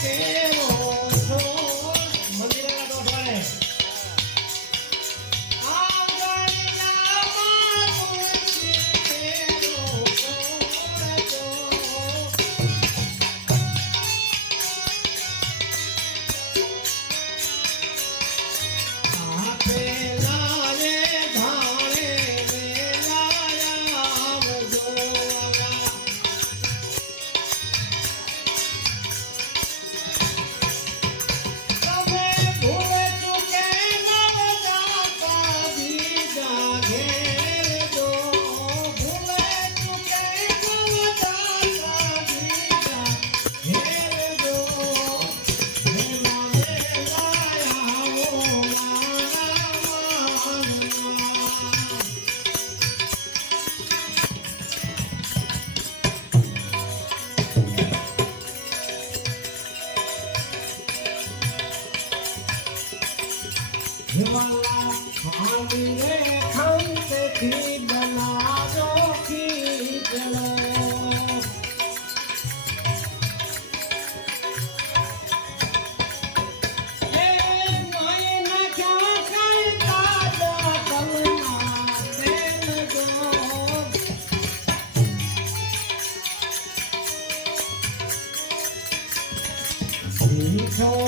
Yeah. હિમાલા પાણીને ખંતથી દલાજો ખીચડો Oh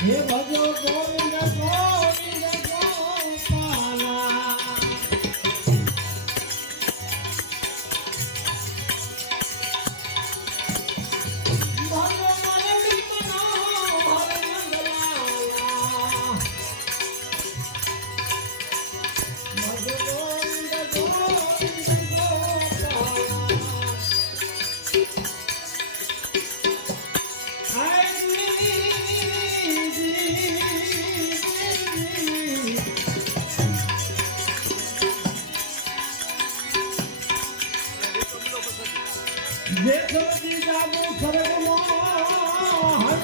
હે ભજો Govind go देखो दीदा मुखर मोहन